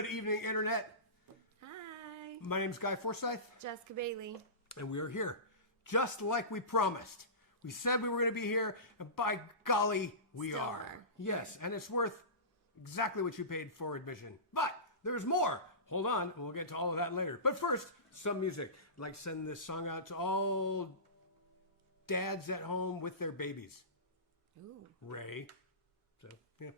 Good evening, Internet. Hi. My name's Guy Forsyth. Jessica Bailey. And we are here, just like we promised. We said we were going to be here, and by golly, we Still are. Yes, and it's worth exactly what you paid for admission. But there's more. Hold on, and we'll get to all of that later. But first, some music. I'd like to send this song out to all dads at home with their babies. Ooh. Ray. So, yeah.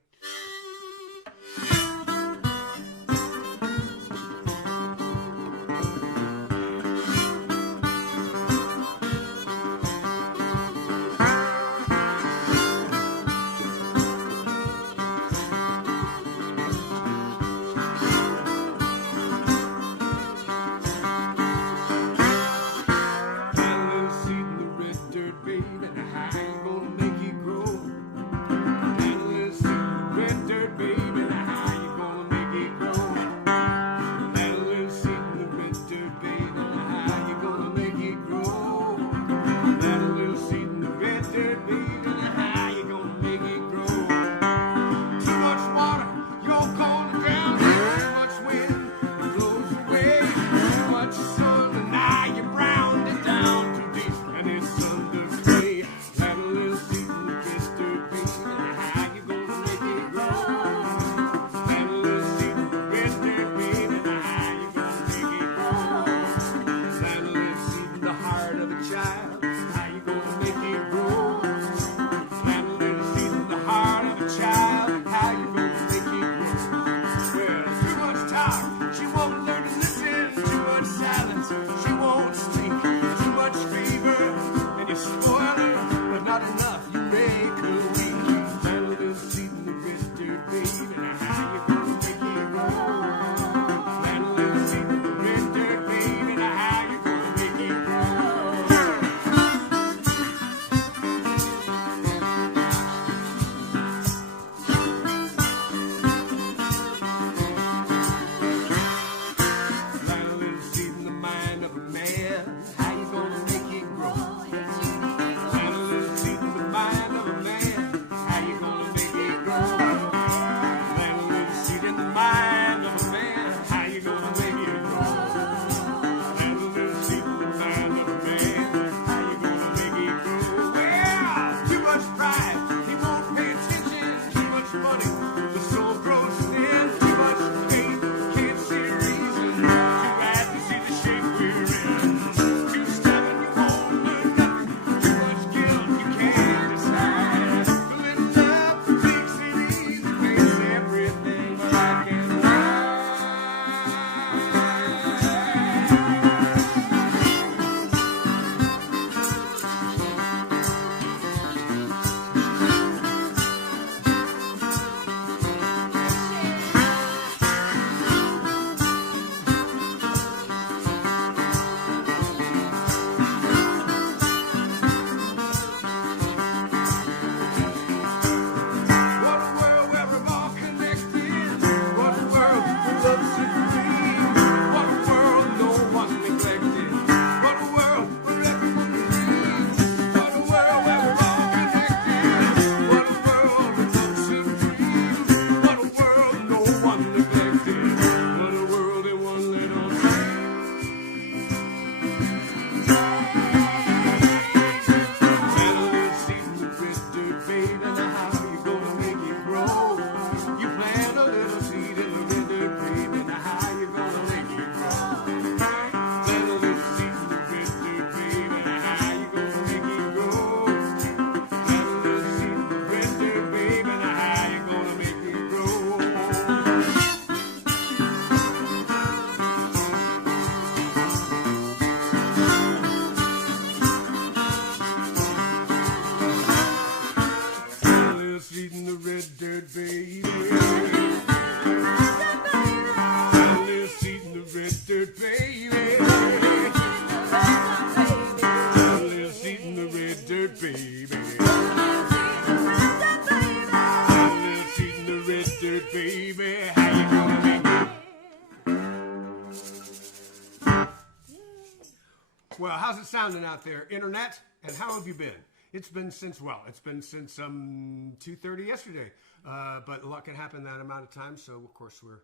Well, how's it sounding out there, Internet? And how have you been? It's been since 2:30 yesterday. But a lot can happen in that amount of time. So, of course, we're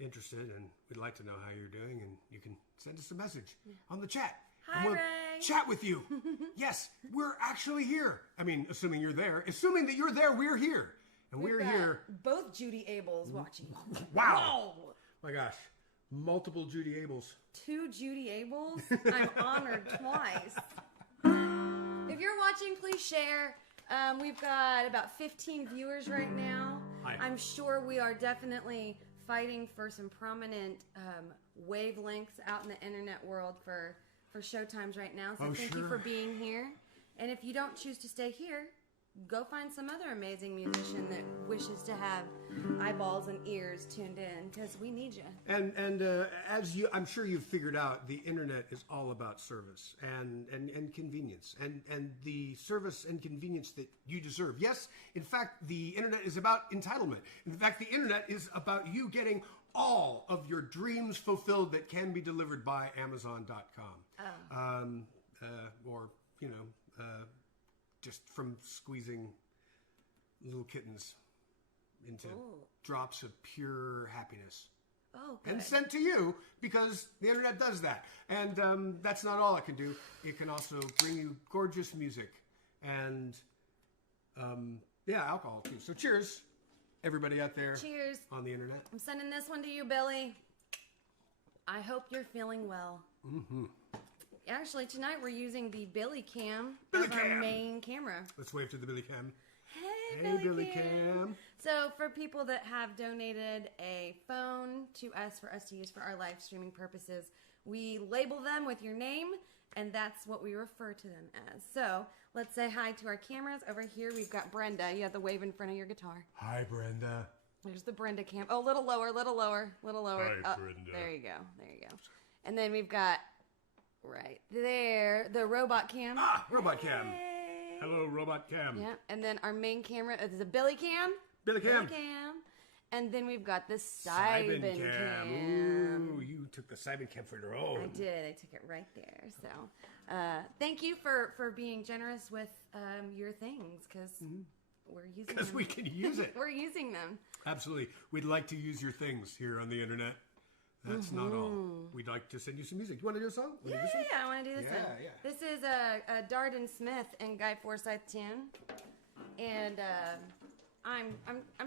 interested and we'd like to know how you're doing, and you can send us a message on the chat. Hi, and we'll Ray. chat with you. Yes, we're actually here. I mean, assuming you're there. Assuming that you're there, we're here. And we're here. Both Judy Abels watching. Wow. My gosh. Multiple Judy Abels. 2 Judy Abels? I'm honored twice. If you're watching, please share. We've got about 15 viewers right now. Hi. I'm sure we are definitely fighting for some prominent wavelengths out in the internet world for showtimes right now. So thank you for being here. And if you don't choose to stay here, go find some other amazing musician that wishes to have eyeballs and ears tuned in, because we need you. And as I'm sure you've figured out, the internet is all about service and convenience and the service and convenience that you deserve. Yes, in fact, the internet is about entitlement. In fact, the internet is about you getting all of your dreams fulfilled that can be delivered by Amazon.com. Or, just from squeezing little kittens into drops of pure happiness. Oh, good. And sent to you, because the internet does that. And that's not all it can do. It can also bring you gorgeous music and, alcohol too. So cheers, everybody out there. Cheers. On the internet. I'm sending this one to you, Billy. I hope you're feeling well. Mm-hmm. Actually, tonight we're using the Billy Cam Billy as Cam. our main camera. Let's wave to the Billy Cam. Hey, Billy Cam. So for people that have donated a phone to us for us to use for our live streaming purposes, we label them with your name, and that's what we refer to them as. So let's say hi to our cameras. Over here we've got Brenda. You have the wave in front of your guitar. Hi, Brenda. There's the Brenda cam. Oh, little lower, little lower, little lower. Hi, Brenda. There you go. There you go. And then we've got right there the robot cam. Robot Cam. Hey. Hello, Robot Cam. Yeah, and then our main camera is a Billy Cam. Billy Cam. And then we've got the Cybin Cam. Ooh, you took the Cybin Cam for your own. I did. I took it right there. So thank you for being generous with your things, because we're using them. Because we can use it. We're using them. Absolutely. We'd like to use your things here on the internet. That's not all. We'd like to send you some music. You want to do a song? Yeah, I want to do this one. Yeah. This is a Darden Smith and Guy Forsyth tune, and I'm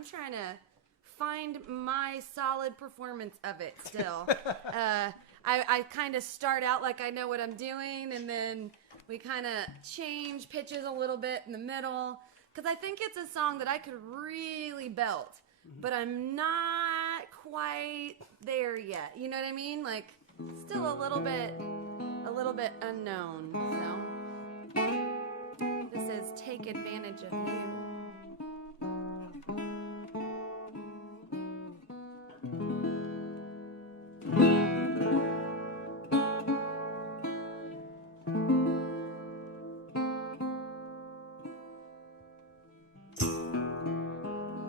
trying to find my solid performance of it still. I kind of start out like I know what I'm doing, and then we kind of change pitches a little bit in the middle, because I think it's a song that I could really belt. But I'm not quite there yet. You know what I mean? Like, still a little bit unknown. So, this is Take Advantage of You.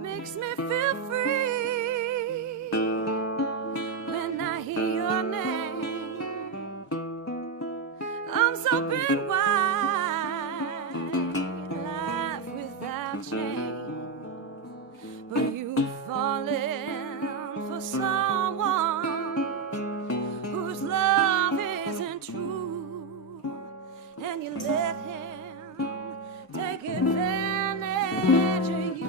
Makes me feel free when I hear your name. Arms open wide, life without change. But you've fallen for someone whose love isn't true, and you let him take advantage of you.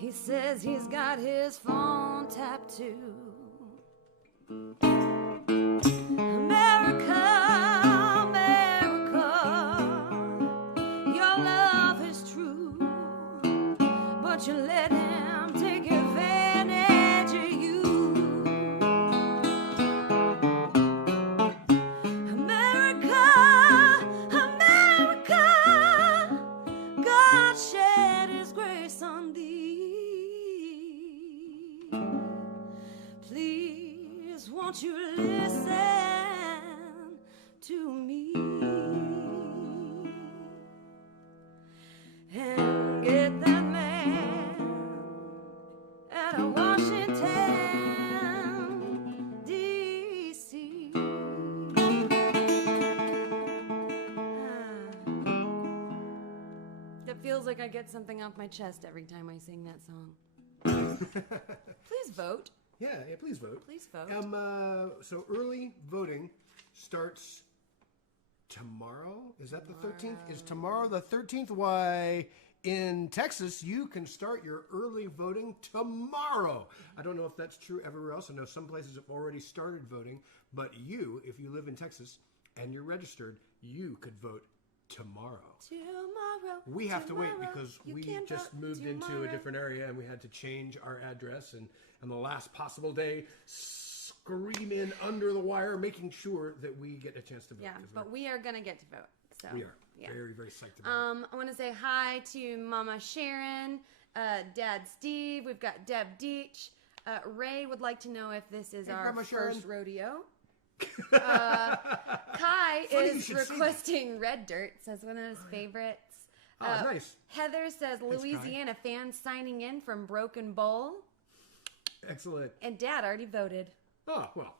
He says he's got his phone tapped too. America, America, your love is true, but you let him take advantage of you. America, America, God shed his grace on thee. Please, won't you listen to me and get that man out of Washington, D.C. It feels like I get something off my chest every time I sing that song. Please vote. Yeah, please vote. Please vote. So early voting starts tomorrow. Is that the 13th? Is tomorrow the 13th? Why, in Texas, you can start your early voting tomorrow. I don't know if that's true everywhere else. I know some places have already started voting, but you, if you live in Texas and you're registered, you could vote tomorrow. We have to wait because we just moved into a different area and we had to change our address, and on the last possible day, screaming under the wire, making sure that we get a chance to vote. Yeah, but we are going to get to vote. So we are very, very psyched about it. I want to say hi to Mama Sharon, Dad Steve. We've got Deb Deach. Ray would like to know if this is our first rodeo. Kai is requesting Red Dirt, says one of his favorites. Oh, nice. Heather says Louisiana fans signing in from Broken Bowl. Excellent. And Dad already voted. Oh, well,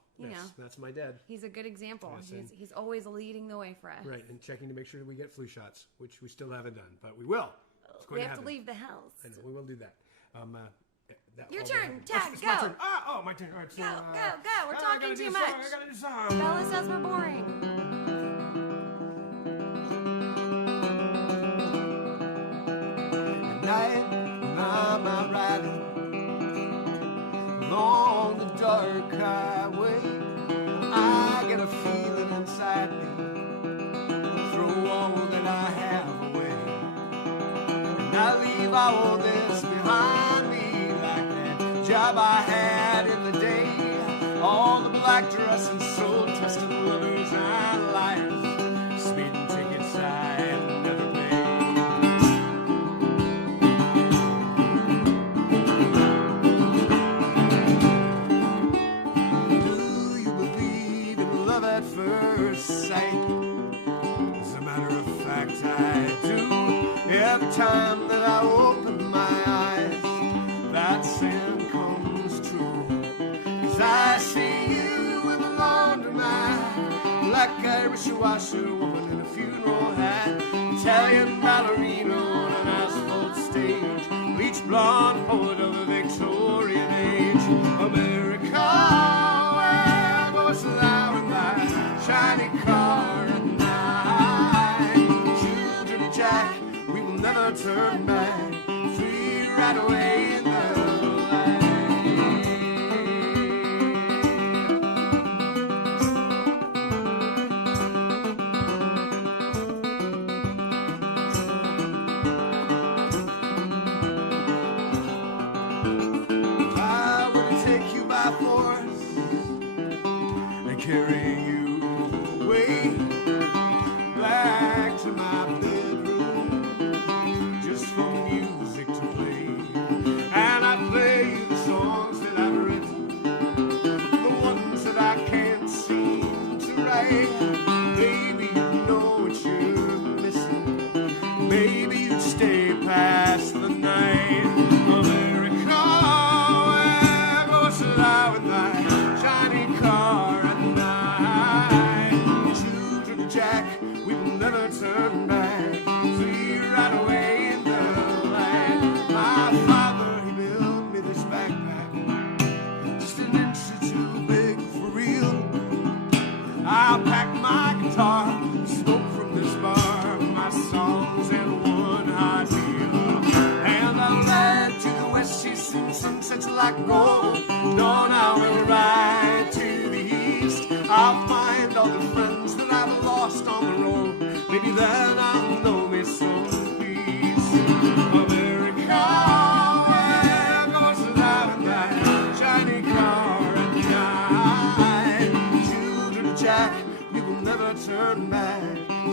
that's my dad. He's a good example. Yes, he's always leading the way for us. Right, and checking to make sure that we get flu shots, which we still haven't done, but we will. It's going we have happen. to leave the house. I know, we will do that. Your turn, Tag, go. My turn. Oh, my turn. All right, so, go. We're talking too much. I gotta do song. Bella says we're boring. At night, when I'm out riding along the dark highway, I get a feeling inside me, throw all that I have away, and I leave all this behind me, like that job I had in the day, all the black dress and soul-twisted lovers and liars, speeding tickets I never paid. Do you believe in love at first sight? As a matter of fact, I do. Every time that I open my eyes, that sin comes true. 'Cause I see you in the laundromat, like Irish washer woman in a funeral hat, Italian ballerina on an asphalt stage, bleach blonde poet of the Victorian age. America, where most loud in my shiny car at night. Children of Jack, we will never turn back, free right away in the light. I will take you by force and carry you away back to my bedroom, just for music to play. And west she sings sunsets like gold. Dawn I will ride to the east. I'll find all the friends that I've lost on the road. Maybe then I'll know me some peace. America, where goes the light of that shiny car at night? Children of Jack, we will never turn back.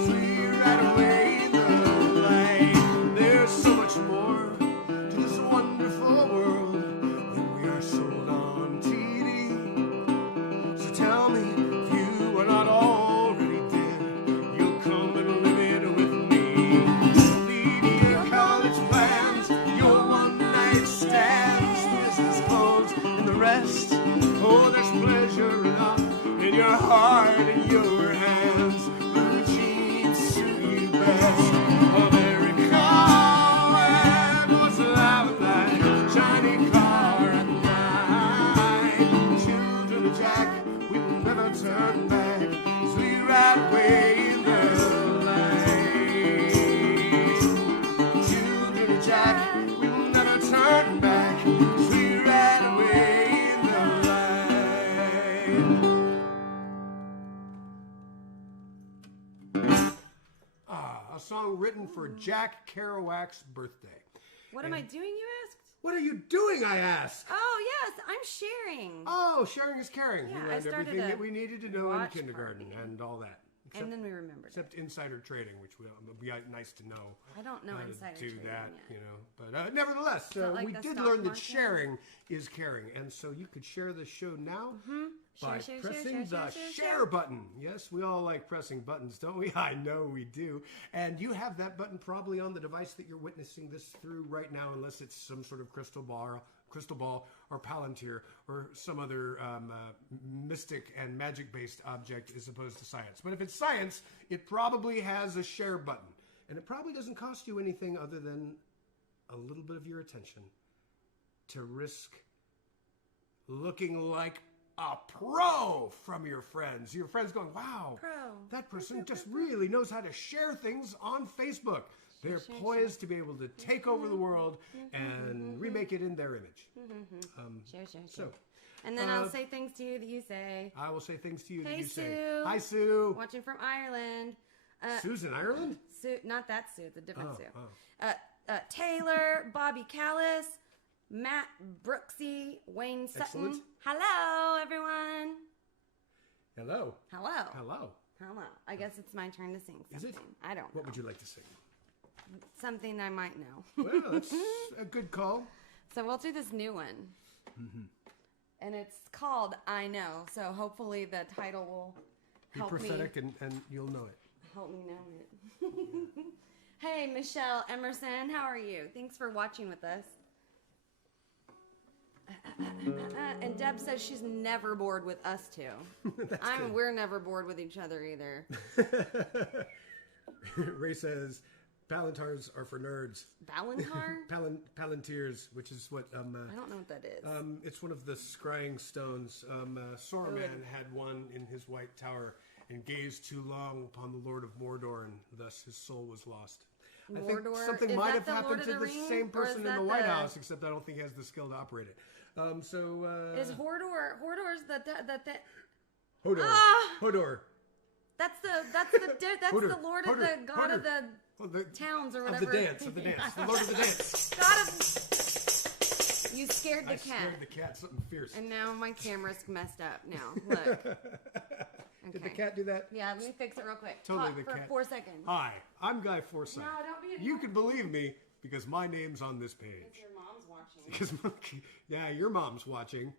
So we ride away in the light. There's so much more to this wonderful world than we are sold on TV. So tell me, if you are not already dead, you'll come and live it with me. Leave your college plans, your one-night stands, business clothes, and the rest. Oh, there's pleasure enough in your heart and your hands. Blue jeans suit you best. America, where goes the light of that shiny car at night? Children of Jack, we will never turn back as we ride away in the light. Children of Jack, we will never turn back as we ride away in the light. A song written for Jack Kerouac's birthday. What am I doing, you asked? What are you doing, I asked? Oh, yes, I'm sharing. Oh, sharing is caring. Yeah, We I learned started everything a that we needed to know in watch kindergarten party. and all that. And then we remembered it. Except insider trading, which would be nice to know. I don't know how to insider do trading that, yet. you know. But nevertheless, that like we the did stock learn that market? sharing is caring, and so you could share the show now by Share, pressing the share. share button. Yes, we all like pressing buttons, don't we? I know we do. And you have that button probably on the device that you're witnessing this through right now, unless it's some sort of crystal ball or Palantir or some other mystic and magic-based object as opposed to science. But if it's science, it probably has a share button. And it probably doesn't cost you anything other than a little bit of your attention to risk looking like a pro from your friends. Your friends going, wow, that person just really knows how to share things on Facebook. They're poised to be able to take over the world and remake it in their image. Share. And then I'll say things to you that you say. I will say things to you that you say. Sue. Hi, Sue. Watching from Ireland. Sue's in Ireland? Sue, not that Sue. It's a different Sue. Oh. Taylor, Bobby Callis, Matt Brooksy, Wayne Sutton. Excellent. Hello, everyone. Hello. Hello. Hello. Hello. I guess it's my turn to sing something. Is it? I don't know. What would you like to sing? Something I might know. Well, that's a good call. So we'll do this new one. And it's called I Know. So hopefully the title will help Be prophetic and you'll know it. Help me know it. Hey, Michelle Emerson, how are you? Thanks for watching with us. And Deb says she's never bored with us two. We're never bored with each other either. Ray says Palantars are for nerds. Balantar? Palantirs, which is what I don't know what that is. it's one of the scrying stones. Saruman had one in his white tower and gazed too long upon the Lord of Mordor, and thus his soul was lost. I think something Is might that have the Lord happened of to the the Rings, same or is person in that the White the- House, except I don't think he has the skill to operate it. Is Hodor? Hodor's the Hodor. Ah! Hodor. That's the Hodor. Lord of the god of the towns or whatever. Of the dance. The Lord of the dance. God of. You scared the I cat. scared the cat. Something fierce. And now my camera's messed up. Now look. Did the cat do that? Yeah, let me fix it real quick. Totally Talk the for cat. 4 seconds. Hi, I'm Guy Forsyth. No, don't be a You can believe me because my name's on this page. Your mom's watching. Because yeah, your mom's watching.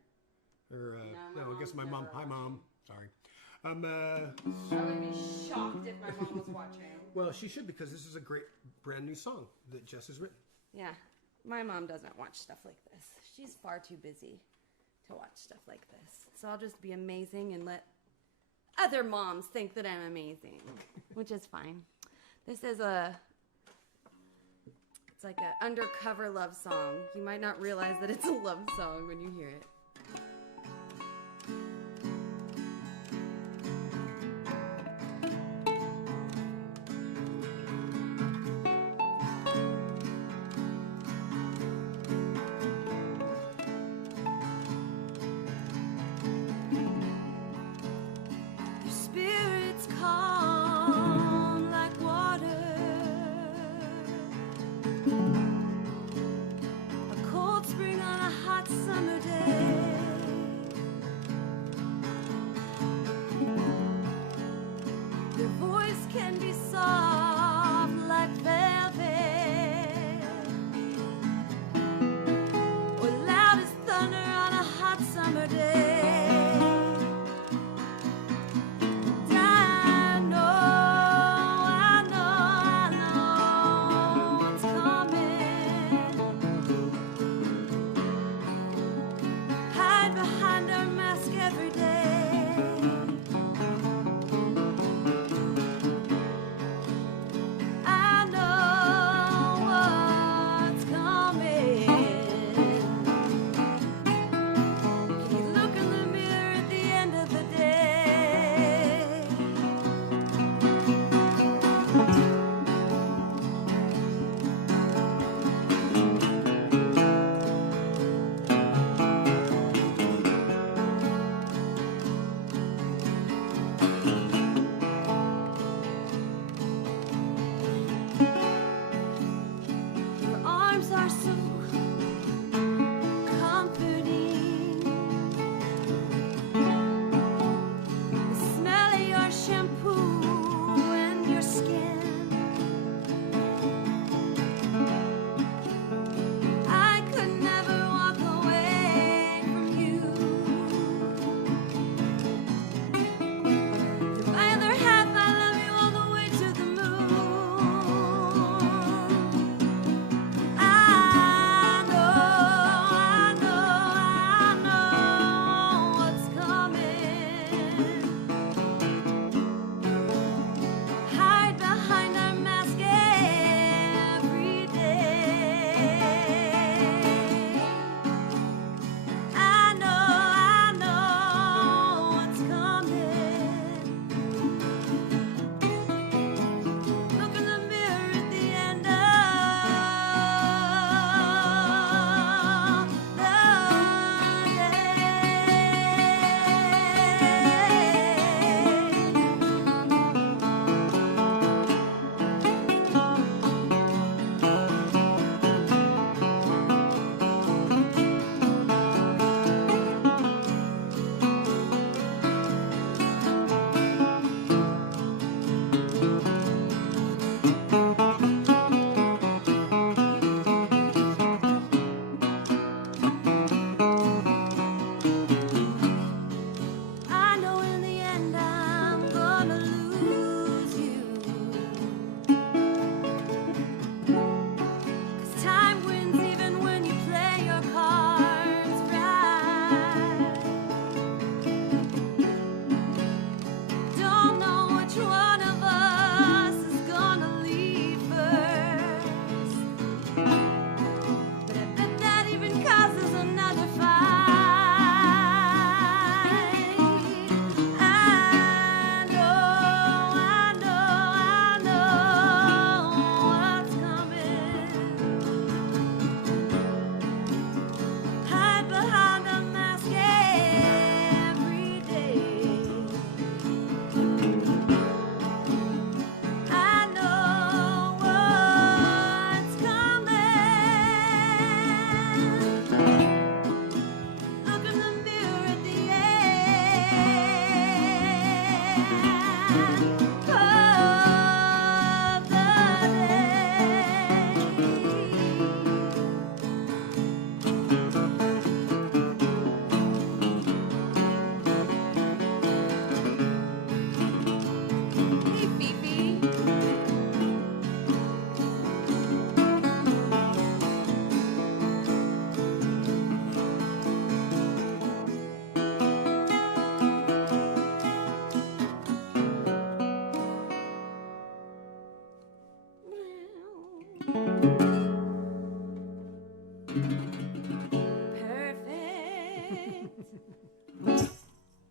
Or No, my I guess my mom's mom. never Hi, mom. Sorry. I would be shocked if my mom was watching. Well, she should because this is a great brand new song that Jess has written. Yeah, my mom doesn't watch stuff like this. She's far too busy to watch stuff like this. So I'll just be amazing and let other moms think that I'm amazing, which is fine. This is it's like an undercover love song. You might not realize that it's a love song when you hear it. hot summer day. Your voice can be soft like velvet, or loud as thunder on a hot summer day.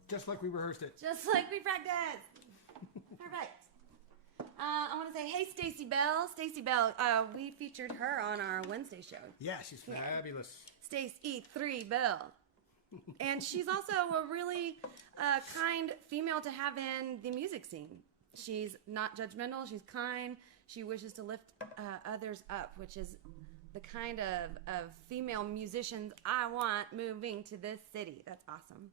Just like we rehearsed it. Just like we practiced. All right. I want to say, hey, Stacy Bell. Stacy Bell, we featured her on our Wednesday show. Yeah, she's fabulous. Stace E3 Bell. And she's also a really kind female to have in the music scene. She's not judgmental. She's kind. She wishes to lift others up, which is the kind of female musicians I want moving to this city. That's awesome.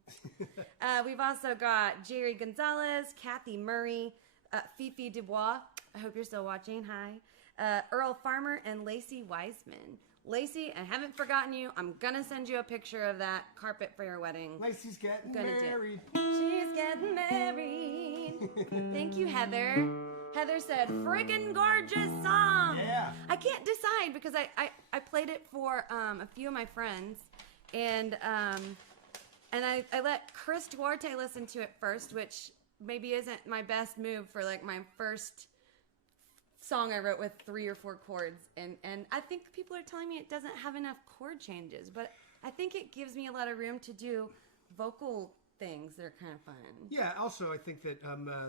We've also got Jerry Gonzalez, Kathy Murray, Fifi Dubois. I hope you're still watching. Hi. Earl Farmer and Lacey Wiseman. Lacey, I haven't forgotten you. I'm going to send you a picture of that carpet for your wedding. Lacey's getting married. She's getting married. Thank you, Heather. Heather said, friggin' gorgeous song. Yeah. I can't decide because I played it for a few of my friends. And I let Chris Duarte listen to it first, which maybe isn't my best move for like my first song I wrote with 3 or 4 chords, and I think people are telling me it doesn't have enough chord changes, but I think it gives me a lot of room to do vocal things that are kind of fun. Yeah, also I think that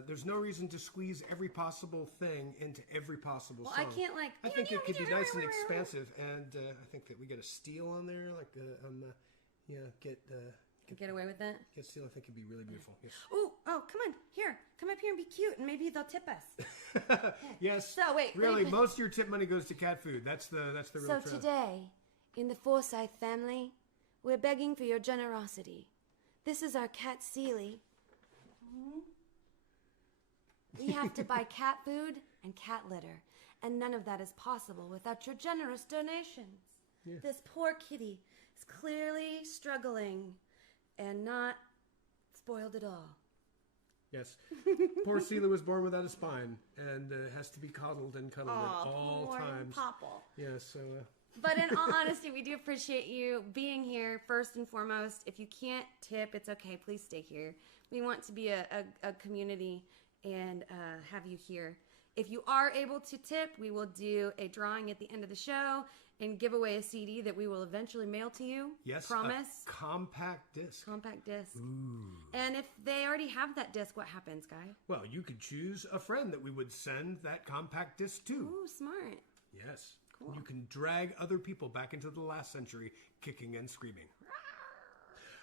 there's no reason to squeeze every possible thing into every possible song. I can't like... I think it could be nice and expansive, and I think that we get a steal on there, like, get away with it? Get steal, I think it'd be really beautiful. Yes. Oh, come on, here. Come up here and be cute, and maybe they'll tip us. Yes. So, wait. Really, most of your tip money goes to cat food. That's the real So trend. today, in the Forsyth family, we're begging for your generosity. This is our cat Seely. We have to buy cat food and cat litter, and none of that is possible without your generous donations. Yeah. This poor kitty is clearly struggling and not spoiled at all. Yes. Poor Celia was born without a spine and has to be coddled and cuddled at all poor times. Popple. Yeah, so... But in all honesty, we do appreciate you being here first and foremost. If you can't tip, it's okay. Please stay here. We want to be a community and have you here. If you are able to tip, we will do a drawing at the end of the show and give away a CD that we will eventually mail to you. Yes, promise. A compact disc. Compact disc. Ooh. And if they already have that disc, what happens, Guy? Well, you could choose a friend that we would send that compact disc to. Ooh, smart. Yes. Cool. You can drag other people back into the last century, kicking and screaming.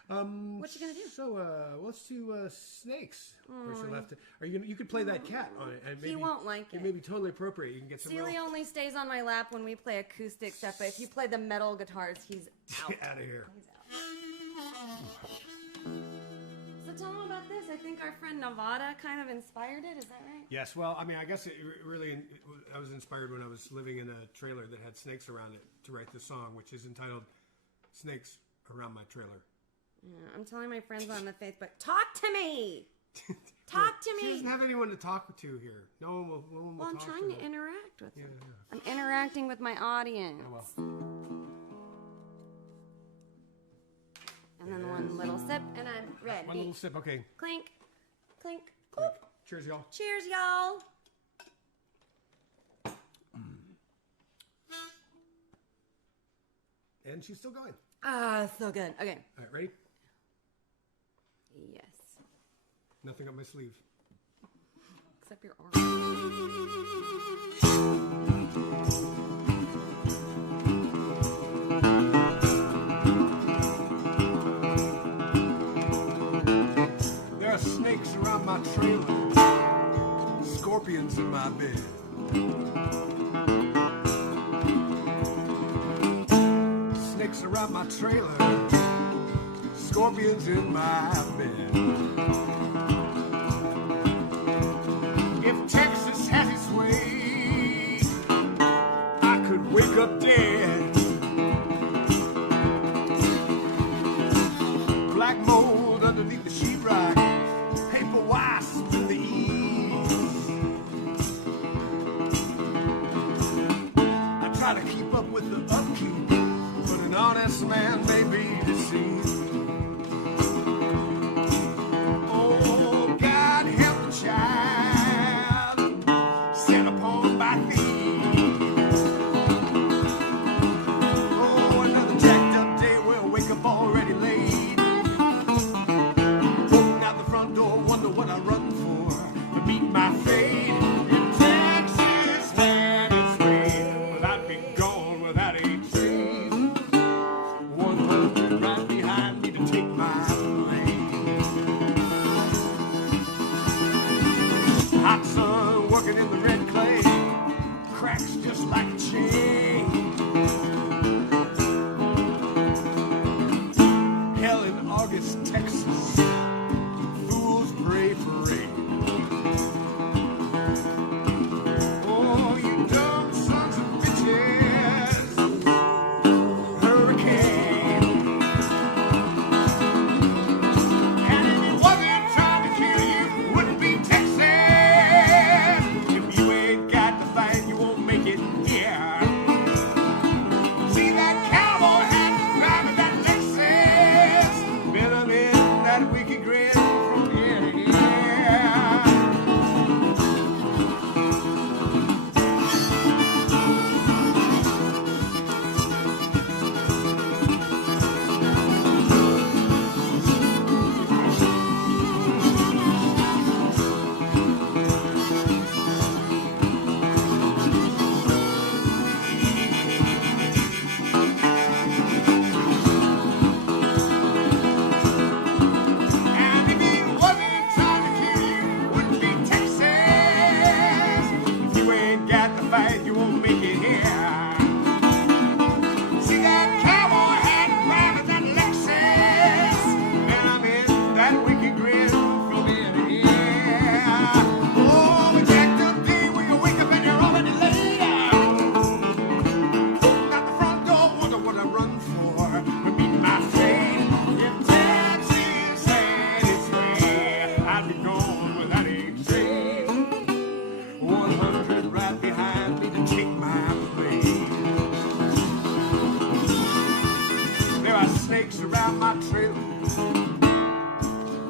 What you gonna do? So let's do snakes. First you left. Are you gonna? You could play that cat on it, and maybe He won't like it. It may be totally appropriate. You can get some. Seely only stays on my lap when we play acoustic stuff, but if you play the metal guitars, he's out. Out of here. So tell them about this. I think our friend Nevada kind of inspired it. Is that right? Yes. Well, I mean, I guess I was inspired when I was living in a trailer that had snakes around it to write this song, which is entitled "Snakes Around My Trailer." Yeah, I'm telling my friends on the Facebook, talk to me. Talk to me. She doesn't have anyone to talk to here. No one will Well, I'm talk trying to to her. interact with them. Yeah. I'm interacting with my audience. Oh, well. And then one little sip, and I'm ready. One little sip. Okay. Clink, clink, Click. clink. Cheers, y'all. Cheers, y'all. And she's still going. Ah, so good. Okay. All right, ready? Yes. Nothing up my sleeve. Except your arm. There are snakes around my trailer, scorpions in my bed. Snakes around my trailer, scorpions in my bed. If Texas had its way, I could wake up dead. Black mold underneath the sheetrock, paper wasps in the eaves. I try to keep up with the upkeep, but an honest man may be deceived. Oh, God help the child set upon by thieves. Oh, another jacked up day, we'll wake up already late. Walking out the front door, wonder what I run for to meet my fate. If Texas had its way, well, I'd be gone without a trace. 100 right behind me to take my place. Hot sun working in the red clay, cracks just like a chain. snakes around my trail,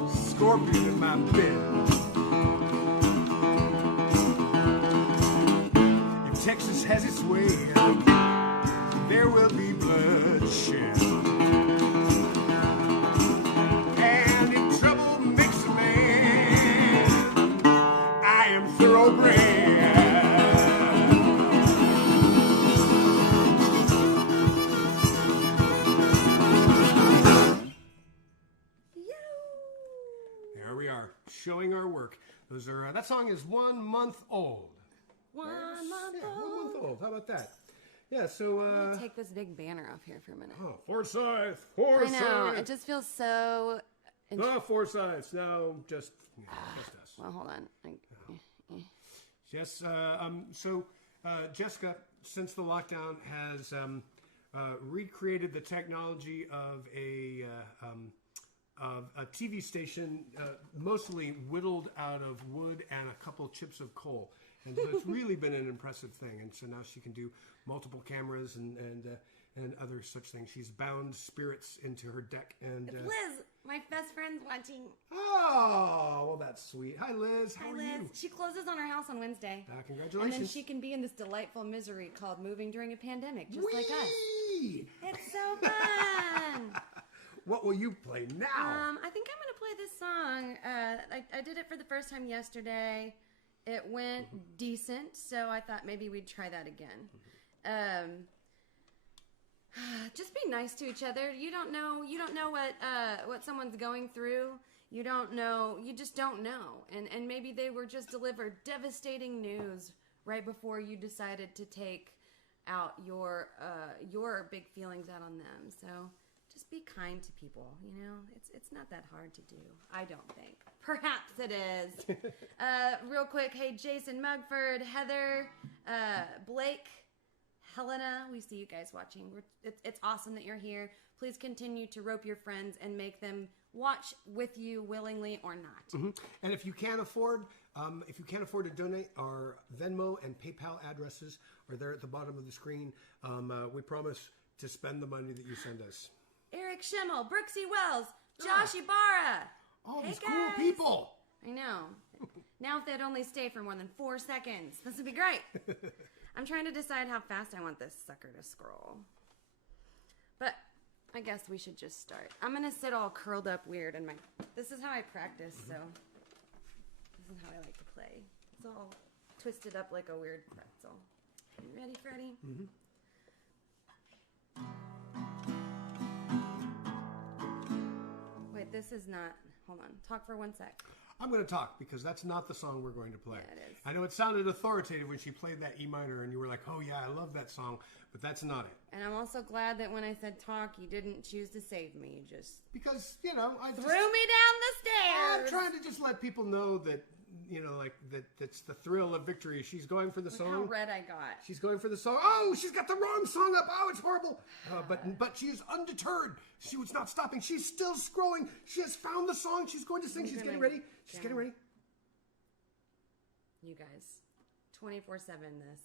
scorpion in my bed. If Texas has its way, there will be bloodshed. And if trouble makes a man, I am thoroughbred. There we are, showing our work. Those are that song is 1 month old. 1 month Yeah, old. 1 month old. How about that? Yeah, so I'm gonna take this big banner off here for a minute. oh, Forsyth. I know, it just feels so... Forsyth. No, just us. Well, hold on. Yes. Jessica, since the lockdown, has recreated the technology of a TV station, mostly whittled out of wood and a couple chips of coal, and so it's really been an impressive thing. And so now she can do multiple cameras and other such things. She's bound spirits into her deck. And Liz, my best friend's watching. oh, well, that's sweet. Hi, Liz. How Hi, are Liz. you? She closes on her house on Wednesday. Congratulations. And then she can be in this delightful misery called moving during a pandemic, just like us. Whee! It's so fun. What will you play now? I think I'm going to play this song. I did it for the first time yesterday. It went decent, so I thought maybe we'd try that again. Just be nice to each other. You don't know what someone's going through. You just don't know. And maybe they were just delivered devastating news right before you decided to take out your big feelings out on them. So just be kind to people, you know? It's not that hard to do. I don't think. Perhaps it is. Real quick, hey, Jason Mugford, Heather, Blake, Helena, we see you guys watching. It's awesome that you're here. Please continue to rope your friends and make them watch with you willingly or not. Mm-hmm. And if you can't afford to donate, our Venmo and PayPal addresses are there at the bottom of the screen. We promise to spend the money that you send us. Eric Schimmel, Brooksy Wells, Josh Ibarra. All Hey, these guys. cool people. I know. Now if they'd only stay for more than 4 seconds, this would be great. I'm trying to decide how fast I want this sucker to scroll. But I guess we should just start. I'm going to sit all curled up weird in my... This is how I practice, so... This is how I like to play. It's all twisted up like a weird pretzel. You ready, Freddie? Mm-hmm. Wait, this is not... Hold on. Talk for 1 sec. I'm going to talk because that's not the song we're going to play. Yeah, it is. I know it sounded authoritative when she played that E minor and you were like, oh yeah, I love that song, but that's not it. And I'm also glad that when I said talk, you didn't choose to save me. You just Because, you know, I threw me down the I'm stairs. trying to just let people know that, you know, like that's the thrill of victory. She's going for the Look song. how red I got. She's going for the song. Oh, she's got the wrong song up. Oh, it's horrible. But she is undeterred. She was not stopping. She's still scrolling. She has found the song she's going to sing. She's getting ready. She's getting ready. You guys, 24/7 this.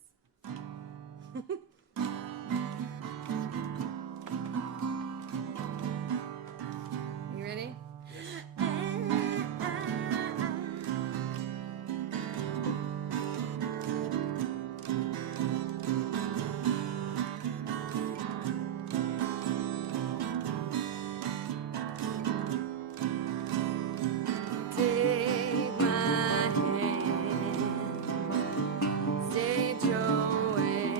You ready? Stay Joanne.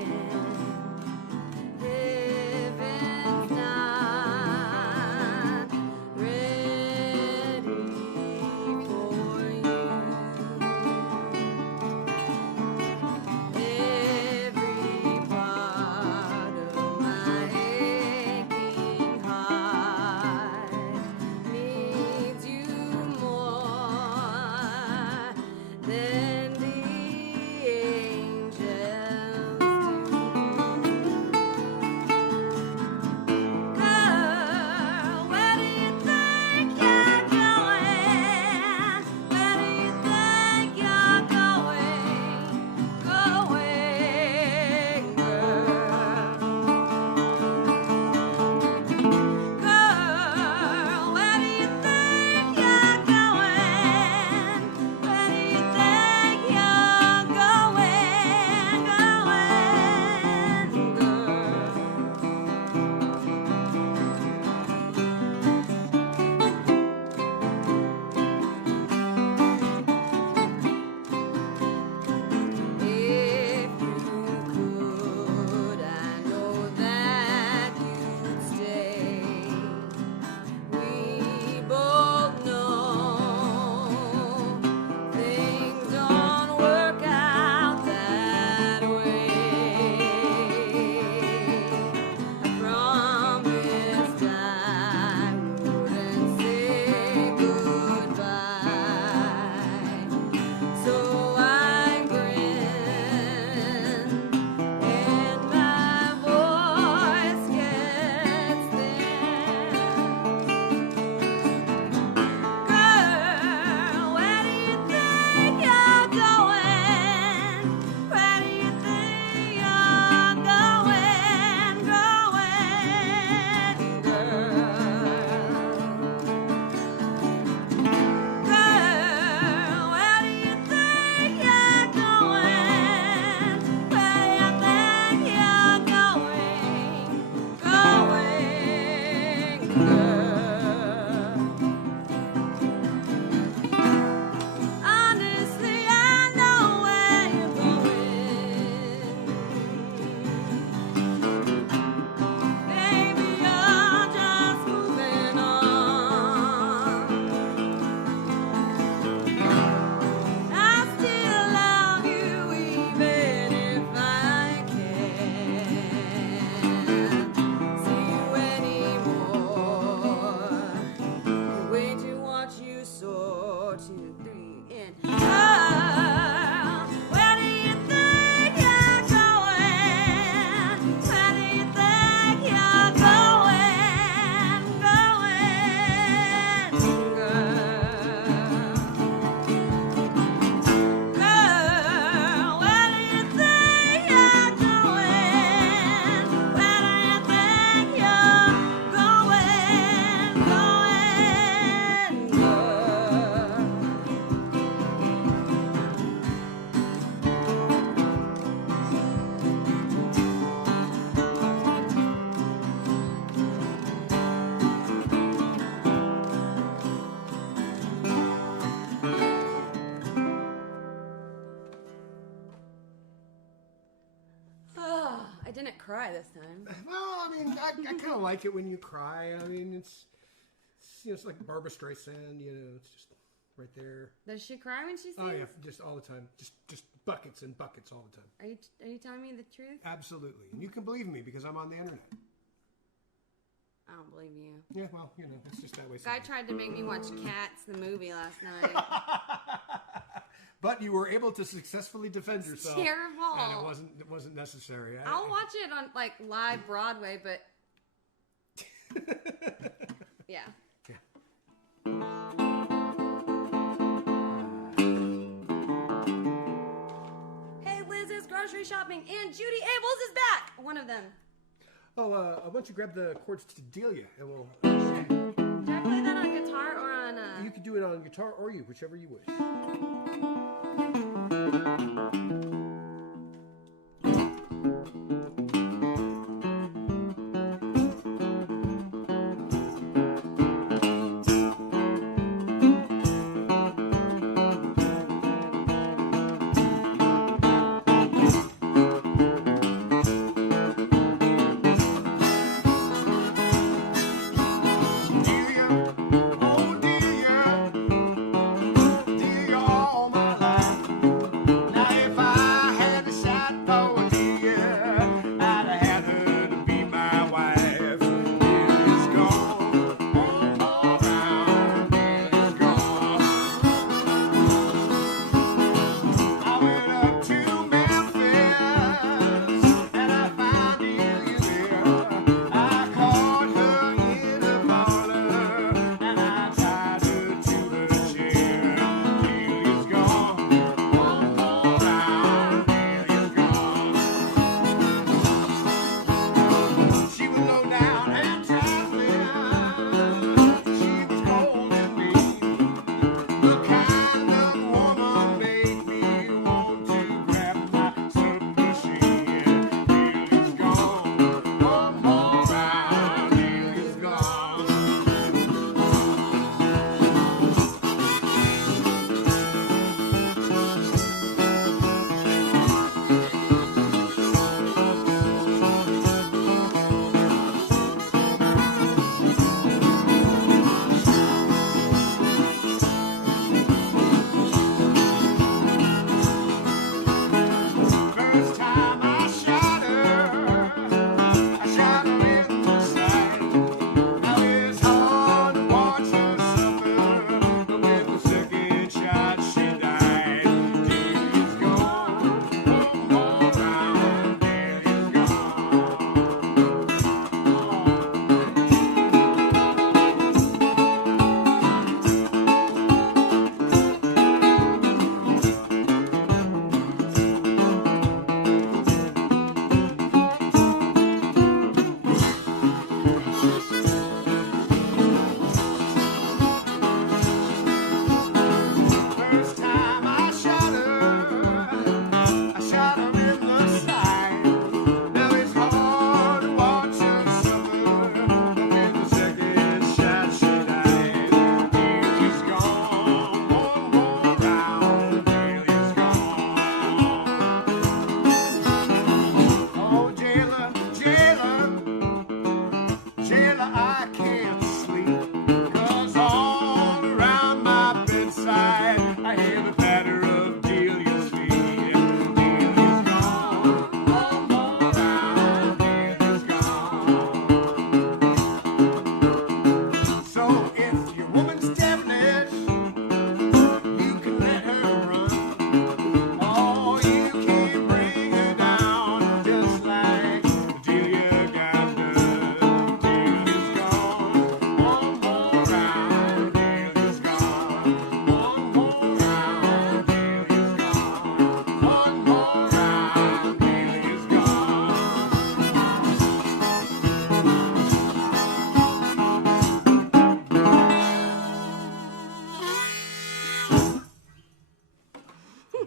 cry this time. Well, I mean, I kind of like it when you cry. I mean, it's like Barbara Streisand. It's just right there. Does she cry when she sings? Oh yeah, just all the time. Just buckets and buckets all the time. Are you telling me the truth? Absolutely, and you can believe me because I'm on the internet. I don't believe you. Yeah, well, it's just that way. Guy tried to make me watch Cats, the movie, last night. But you were able to successfily defend yourself. Terrible. And it wasn't necessary. I'll watch it on live Broadway, but yeah. Hey, Liz is grocery shopping, and Judy Abels is back. One of them. Oh, why don't you grab the chords to Delia, and we'll. Do I play that on guitar or on? You could do it on guitar or whichever you wish.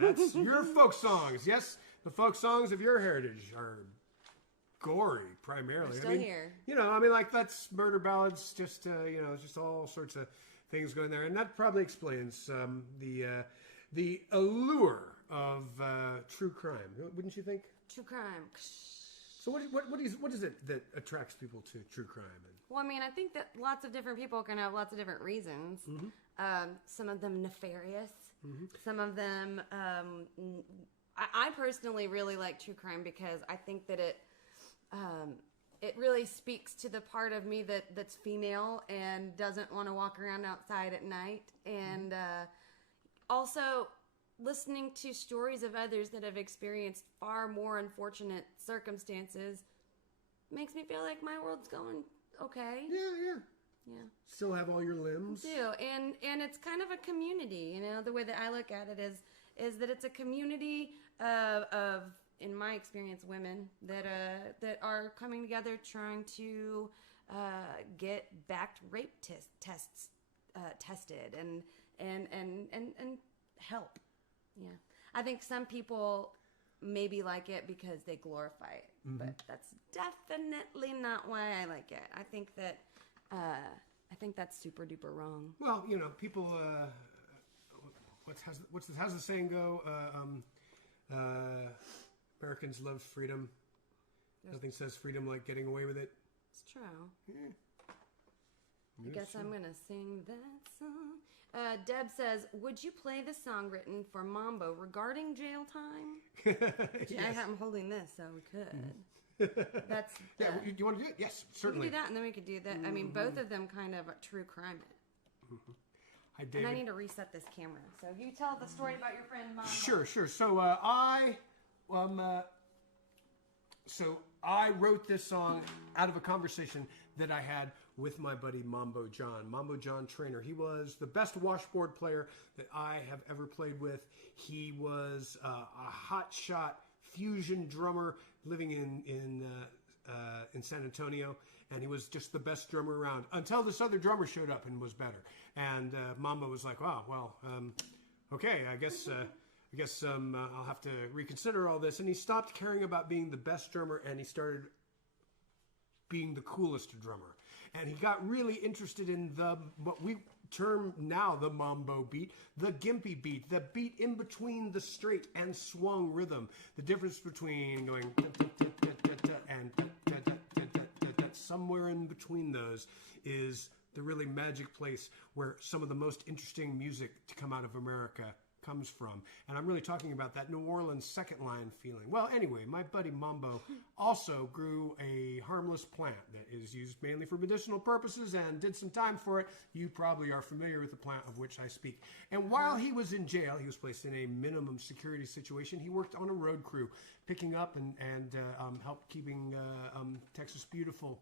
That's your folk songs. Yes, the folk songs of your heritage are gory primarily. Still here. That's murder ballads, just all sorts of things going there. And that probably explains the allure of true crime, wouldn't you think? True crime. So what is it that attracts people to true crime? Well, I mean, I think that lots of different people can have lots of different reasons. Some of them nefarious. Some of them, I personally really like true crime because I think that it really speaks to the part of me that's female and doesn't want to walk around outside at night. And also listening to stories of others that have experienced far more unfortunate circumstances makes me feel like my world's going okay. Yeah. Still have all your limbs. I do. And it's kind of a community, you know, the way that I look at it is that it's a community of in my experience, women that are coming together trying to get backed rape tests tested and help. Yeah, I think some people maybe like it because they glorify it, but that's definitely not why I like it. I think that's super duper wrong. Well, you know, people. How's the saying go? Americans love freedom. Nothing says freedom like getting away with it. It's true. Yeah. I guess I'm going to sing that song. Deb says, would you play the song written for Mambo regarding jail time? Yes. I'm holding this, so we could. That's yeah. You want to do it? Yes, certainly. We can do that, and then we could do that. I mean, both of them kind of true crime it. Hi, David. And I need to reset this camera. So you tell the story about your friend Mambo. Sure. So I wrote this song out of a conversation that I had with my buddy Mambo John Trainer. He was the best washboard player that I have ever played with. He was a hotshot fusion drummer living in San Antonio, and he was just the best drummer around until this other drummer showed up and was better. And Mambo was like, "Wow, well, okay, I guess I'll have to reconsider all this." And he stopped caring about being the best drummer, and he started being the coolest drummer. And he got really interested in what we term now the mambo beat, the gimpy beat, the beat in between the straight and swung rhythm. The difference between going and somewhere in between those is the really magic place where some of the most interesting music to come out of America comes from. And I'm really talking about that New Orleans second line feeling. Well, anyway, my buddy Mambo also grew a harmless plant that is used mainly for medicinal purposes and did some time for it. You probably are familiar with the plant of which I speak. And while he was in jail, he was placed in a minimum security situation. He worked on a road crew, picking up and helped keeping Texas beautiful.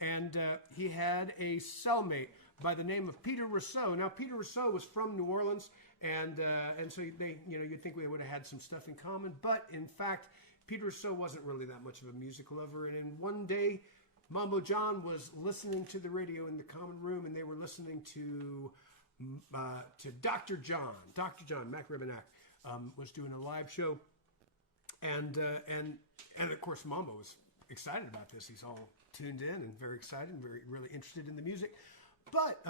And he had a cellmate by the name of Peter Rousseau. Now, Peter Rousseau was from New Orleans, and so they, you'd think they would have had some stuff in common, but in fact, Peter Rousseau wasn't really that much of a music lover. And in one day, Mambo John was listening to the radio in the common room, and they were listening to Dr. John. Dr. John, Mac Rebenak, was doing a live show, and of course, Mambo was excited about this. He's all tuned in and very excited and really interested in the music. But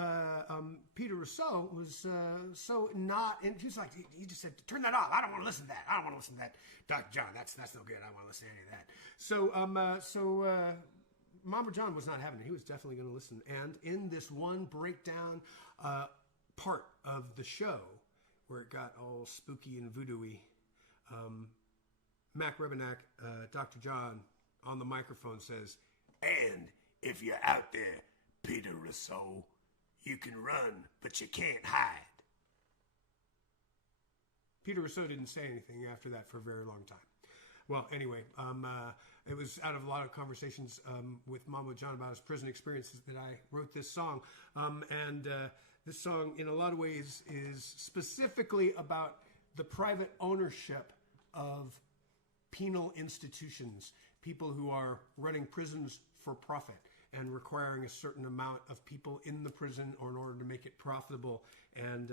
Peter Rousseau was so not, and he was like, he just said, "Turn that off. I don't want to listen to that. I don't want to listen to that, Dr. John. That's no good. I don't want to listen to any of that." So Mambo John was not having it. He was definitely going to listen. And in this one breakdown part of the show where it got all spooky and voodoo-y, Mac Rebenak, Dr. John, on the microphone says, "And if you're out there, Peter Rousseau, you can run, but you can't hide." Peter Rousseau didn't say anything after that for a very long time. Well, anyway, it was out of a lot of conversations with Mambo John about his prison experiences that I wrote this song. And this song, in a lot of ways, is specifically about the private ownership of penal institutions, people who are running prisons for profit and requiring a certain amount of people in the prison in order to make it profitable. And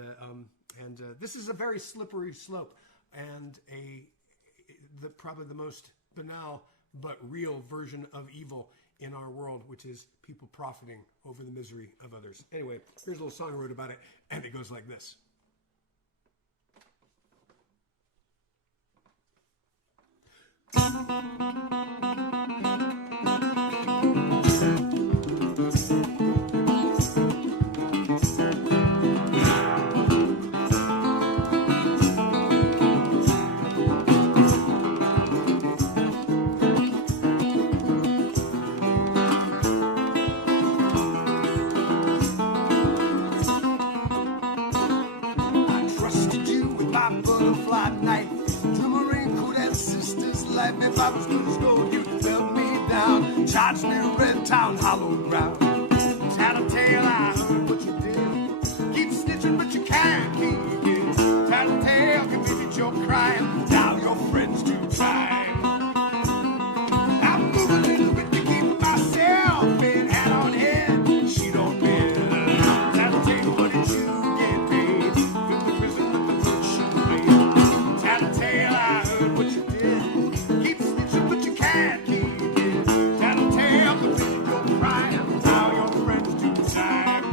this is a very slippery slope, and probably the most banal but real version of evil in our world, which is people profiting over the misery of others. Anyway, here's a little song I wrote about it, and it goes like this. charge me red town hollow ground. Tattletale, I heard what you did. Keep snitching, but you can't keep it. Tattletale committed your crime. Now your friends do time. I'm moving a little bit to keep myself in hat on head. She don't bend. Tattletale, what did you get paid? Fill the prison with the blood she made. Tattletale, I heard what you did. Keep snitching, but you can't keep it. Tattletale committed your crime. Now your friends do time.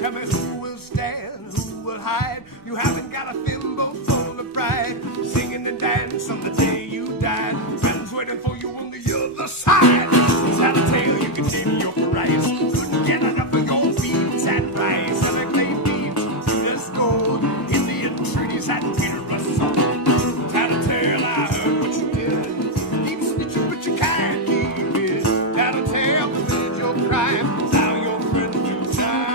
Tell me who will stand, who will hide. You haven't got a thimble full of pride. Singing and dance on the day you died. Friends waiting for you on the other side. Tattletale, you can get your price. Couldn't get enough of your beans and rice. Other clay beans, Judas gold. Indian treaties had bitter assault. Tattletale, I heard what you did. Keep snitching, but you can't keep it. Tattletale committed your crime. Now your friends do time.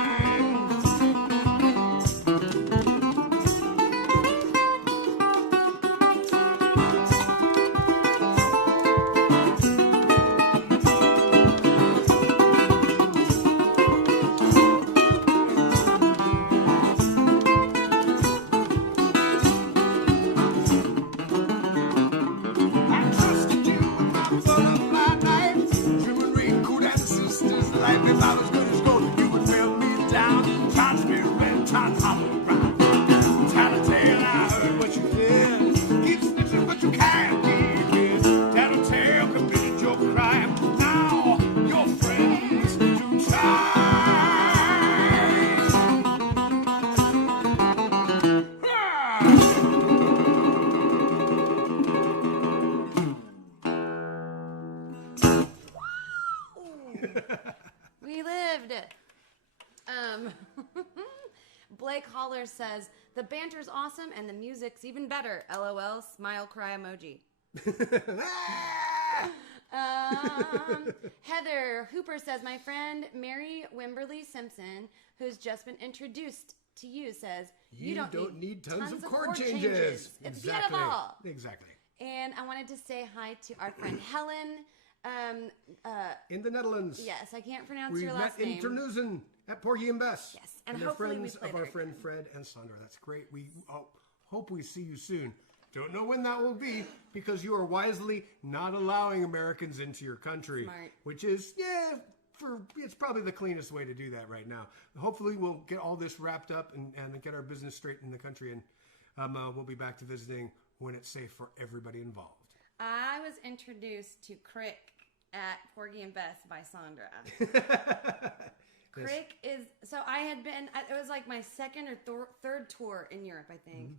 I trusted you with my butterfly knife. German raincoat and sister's life. If I was good as gold, you would melt me down. Charge me red town hollow ground. Tattletale, I heard what you did. Keep snitching, but you can't keep it. Tattletale committed your crime. Now your friends do time. We lived. Blake Holler says the banter's awesome and the music's even better. LOL. Smile cry emoji. Heather Hooper says my friend Mary Wimberly Simpson, who's just been introduced to you, says You don't need tons of chord changes. It's Exactly. beautiful. Exactly. And I wanted to say hi to our friend Helen. In the Netherlands. Yes, I can't pronounce We your met last in name. Terneuzen at Porgy and Bess. Yes, and they're hopefully we friends play of our there friend Fred and Sandra. That's great. We hope we see you soon. Don't know when that will be because you are wisely not allowing Americans into your country. Smart. Which is, it's probably the cleanest way to do that right now. Hopefully we'll get all this wrapped up and get our business straight in the country, and we'll be back to visiting when it's safe for everybody involved. I was introduced to Crick at Porgy and Bess by Sandra. Crick is, so I had been, it was like my second or third tour in Europe, I think. Mm-hmm.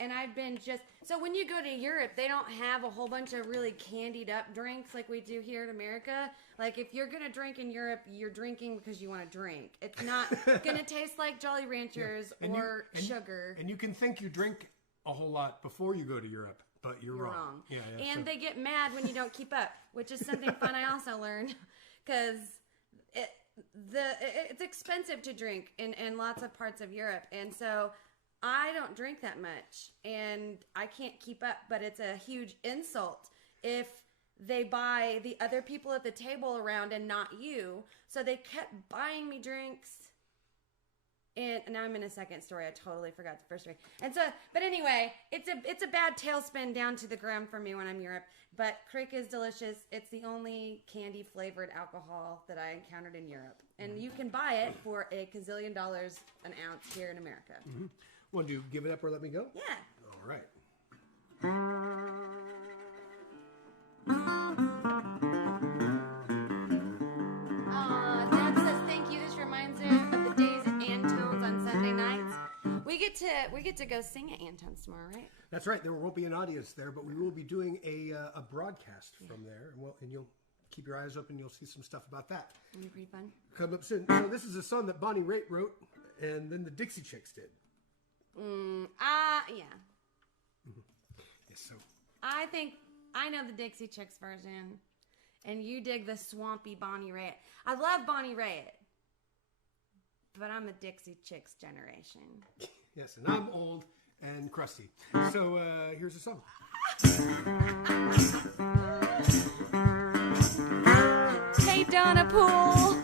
And I've been so when you go to Europe, they don't have a whole bunch of really candied up drinks like we do here in America. Like if you're going to drink in Europe, you're drinking because you want to drink. It's not going to taste like Jolly Ranchers or sugar. And you can think you drink a whole lot before you go to Europe, but you're wrong. Yeah, and they get mad when you don't keep up, which is something fun I also learned because it's expensive to drink in lots of parts of Europe. And so I don't drink that much and I can't keep up, but it's a huge insult if they buy the other people at the table around and not you. So they kept buying me drinks. And now I'm in a second story. I totally forgot the first story. And so, but anyway, it's a bad tailspin down to the ground for me when I'm in Europe. But Crick is delicious. It's the only candy flavored alcohol that I encountered in Europe, and you can buy it for $1 gazillion an ounce here in America. Mm-hmm. Want to give it up or let me go? Yeah. All right. Dad says thank you. This reminds her of the days at Antone's on Sunday nights. We get to go sing at Antone's tomorrow, right? That's right. There won't be an audience there, but we will be doing a broadcast from there, and you'll keep your eyes open. You'll see some stuff about that. It'll be pretty fun. Coming up soon. So this is a song that Bonnie Raitt wrote, and then the Dixie Chicks did. Yeah. Yes, so. I think I know the Dixie Chicks version, and you dig the swampy Bonnie Raitt. I love Bonnie Raitt, but I'm a Dixie Chicks generation. Yes, and I'm old and crusty. So here's the song. Hey, Donna Pool.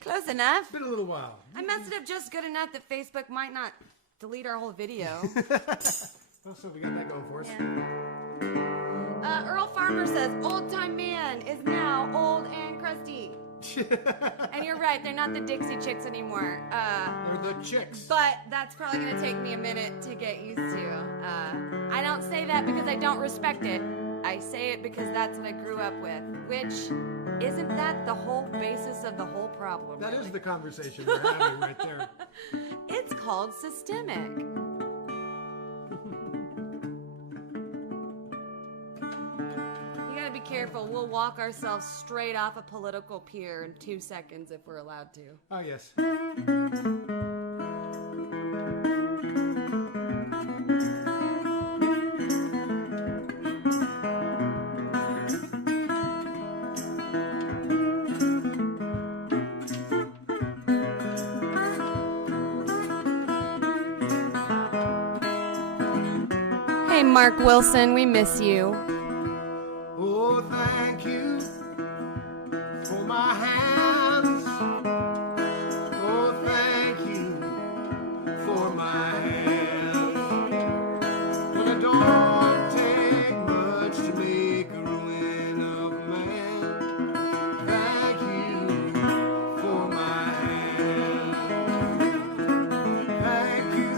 Close enough. It's been a little while. I messed it up just good enough that Facebook might not delete our whole video. Well, so we got that going for us. Yeah. Earl Farmer says, old time man is now old and crusty. And you're right, they're not the Dixie Chicks anymore. They're the Chicks. But that's probably going to take me a minute to get used to. I don't say that because I don't respect it. I say it because that's what I grew up with. Which, isn't that the whole basis of the whole problem? That is the conversation we're having right there. It's called systemic. You gotta be careful. We'll walk ourselves straight off a political pier in 2 seconds if we're allowed to. Oh, yes. Hey, Mark Wilson, we miss you. Oh, thank you for my hands. Oh, thank you for my hands. But it don't take much to make a ruin of a man. Thank you for my hands. Thank you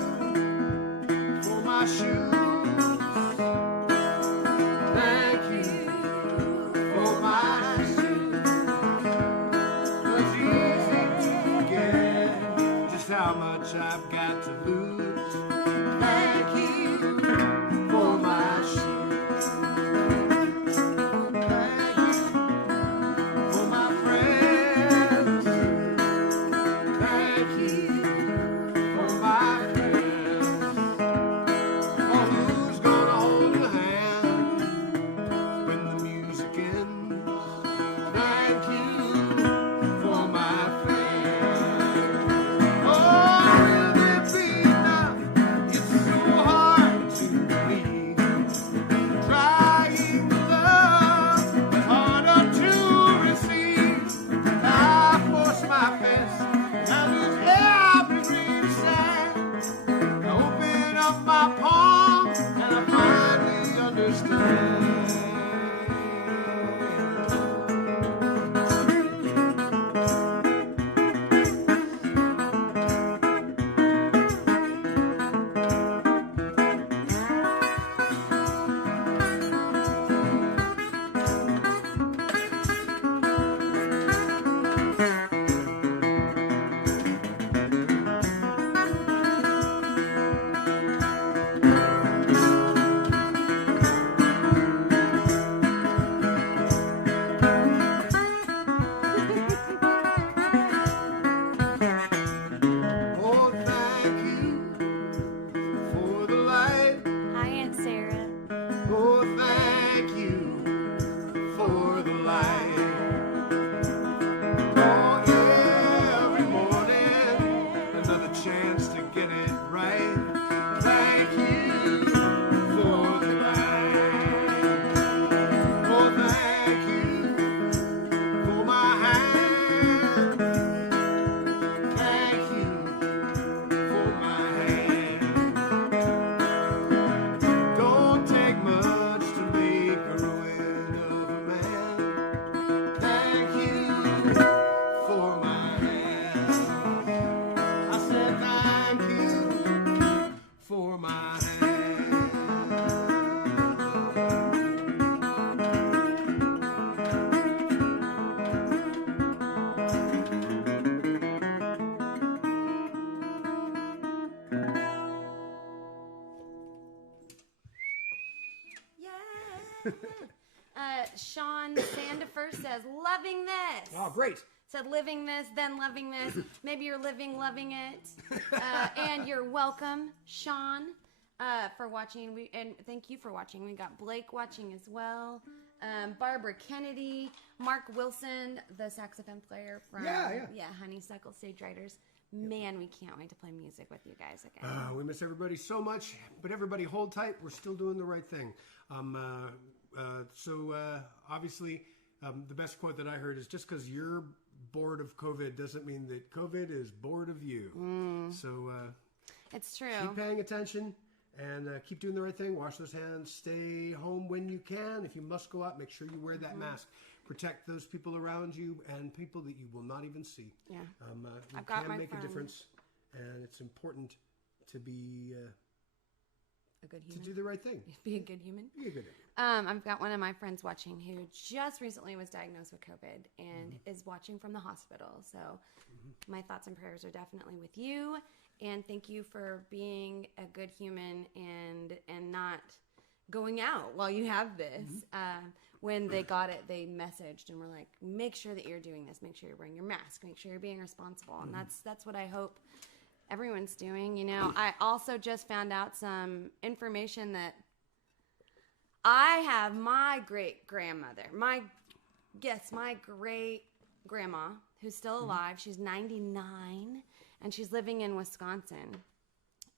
for my shoes. Thank you for my shoes. It's easy to forget just how much I've got to lose. Thank you for my shoes. Thank you for my friends. Thank you for my friends. Oh, who's gonna hold a hand when the music ends? Thank you for my friends. Oh, will there be enough? It's so hard to believe. Trying to love is harder to receive. I force my best, I lose every green sand. I open up my palm and I finally understand. Oh, thank you for the light. Hi, Aunt Sarah. Oh, thank you for the light. Oh, every morning, another chance to get it right. Thank you for the light. Oh, thank you for my hand. Thank you for my hand. Don't take much to make a ruin of a man. Thank you for my hand. I said thank you for my hand. Yeah. Sean Sandifer says, loving this. Oh, great. Said living this, then loving this. Maybe you're loving it. And you're welcome, Sean, for watching. And thank you for watching. We got Blake watching as well. Barbara Kennedy, Mark Wilson, the saxophone player from Honeysuckle Stage Writers. Man, we can't wait to play music with you guys again. We miss everybody so much, but everybody hold tight. We're still doing the right thing. Obviously, the best quote that I heard is just because you're bored of COVID doesn't mean that COVID is bored of you. So It's true. keep paying attention and keep doing the right thing. Wash those hands. Stay home when you can. If you must go out, make sure you wear that mask. Protect those people around you and people that you will not even see. Yeah. You can make a difference, and it's important to be a good to human. do the right thing. Be a good human. Be a good. I've got one of my friends watching who just recently was diagnosed with COVID and is watching from the hospital. So my thoughts and prayers are definitely with you. And thank you for being a good human and not going out while you have this. When they got it, they messaged and were like, make sure that you're doing this. Make sure you're wearing your mask. Make sure you're being responsible. And that's what I hope everyone's doing. You know, I also just found out some information that I have my great-grandmother, my great-grandma, who's still alive. She's 99, and she's living in Wisconsin.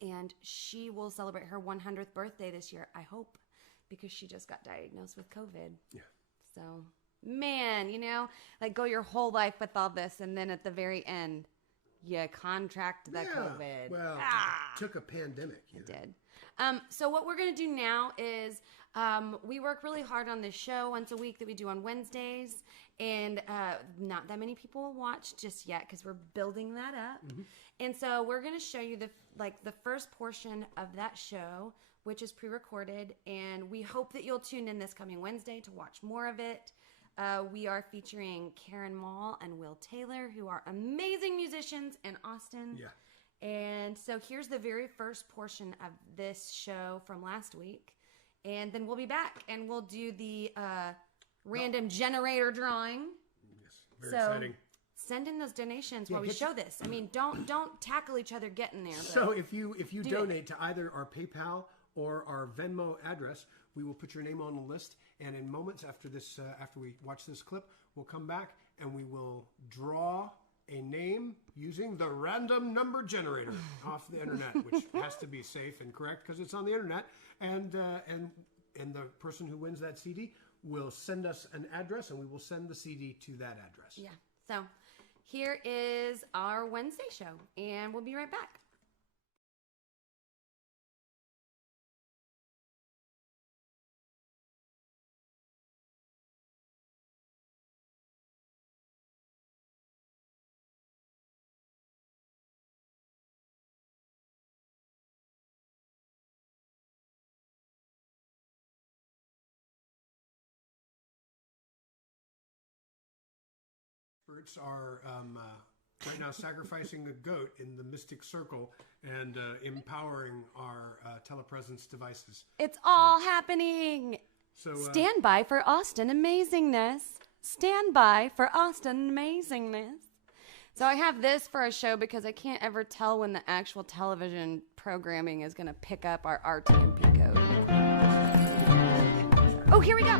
And she will celebrate her 100th birthday this year, I hope, because she just got diagnosed with COVID. Yeah. So, man, you know, like go your whole life with all this, and then at the very end, you contract the COVID. Well, took a pandemic. It did. So what we're going to do now is we work really hard on this show once a week that we do on Wednesdays, and not that many people will watch just yet because we're building that up. Mm-hmm. And so we're going to show you the first portion of that show, which is pre-recorded, and we hope that you'll tune in this coming Wednesday to watch more of it. We are featuring Karen Mall and Will Taylor, who are amazing musicians in Austin. Yeah. And so here's the very first portion of this show from last week. And then we'll be back and we'll do the random generator drawing. Yes, very exciting. Send in those donations while we show this. I mean, don't tackle each other getting there. So if you donate to either our PayPal or our Venmo address, we will put your name on the list. And in moments after this, after we watch this clip, we'll come back and we will draw a name using the random number generator off the internet, which has to be safe and correct because it's on the internet. And the person who wins that CD will send us an address, and we will send the CD to that address. Yeah. So here is our Wednesday show, and we'll be right back. Experts are right now sacrificing a goat in the mystic circle and empowering our telepresence devices. It's all happening. So stand by for Austin amazingness. Stand by for Austin amazingness. So I have this for a show because I can't ever tell when the actual television programming is going to pick up our RTMP code. Oh, here we go.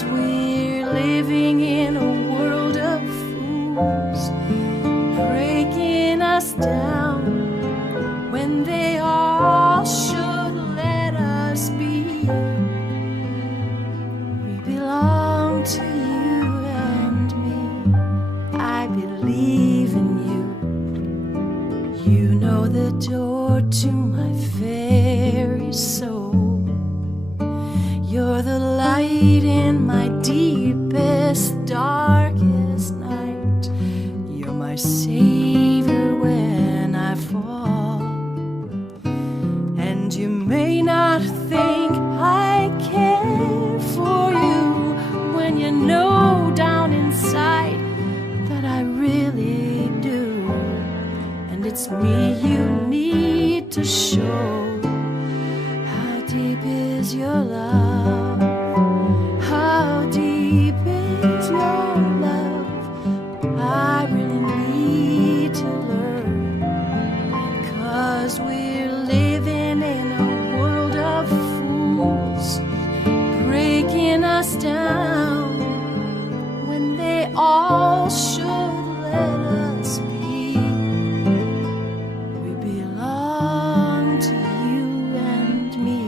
'cause we're living in a world of fools, breaking us down when they all should let us be. We belong to you and me. I believe in you. You know the door to my very soul. You're the light in my deepest, darkest night. You're my savior when I fall. And you may not think I care for you when you know down inside that I really do. And it's me you need to show. How deep is your love? How deep is your love? I really need to learn, 'cause we're living in a world of fools, breaking us down when they all should let us be. We belong to you and me.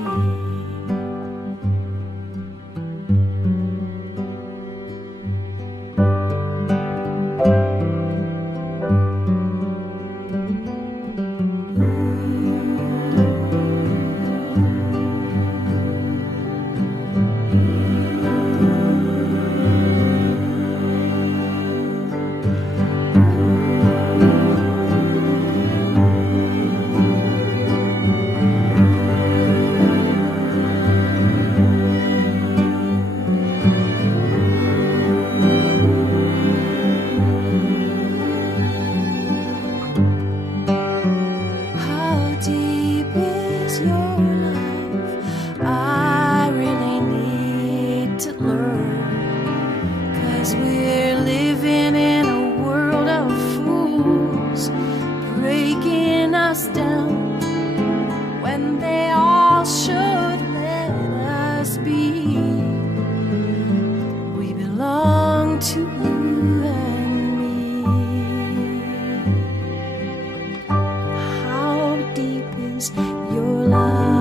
How deep is your love? I really need to learn, 'cause we're living in a world of fools, breaking us down when they all should let us be. We belong to you and me. How deep is your love?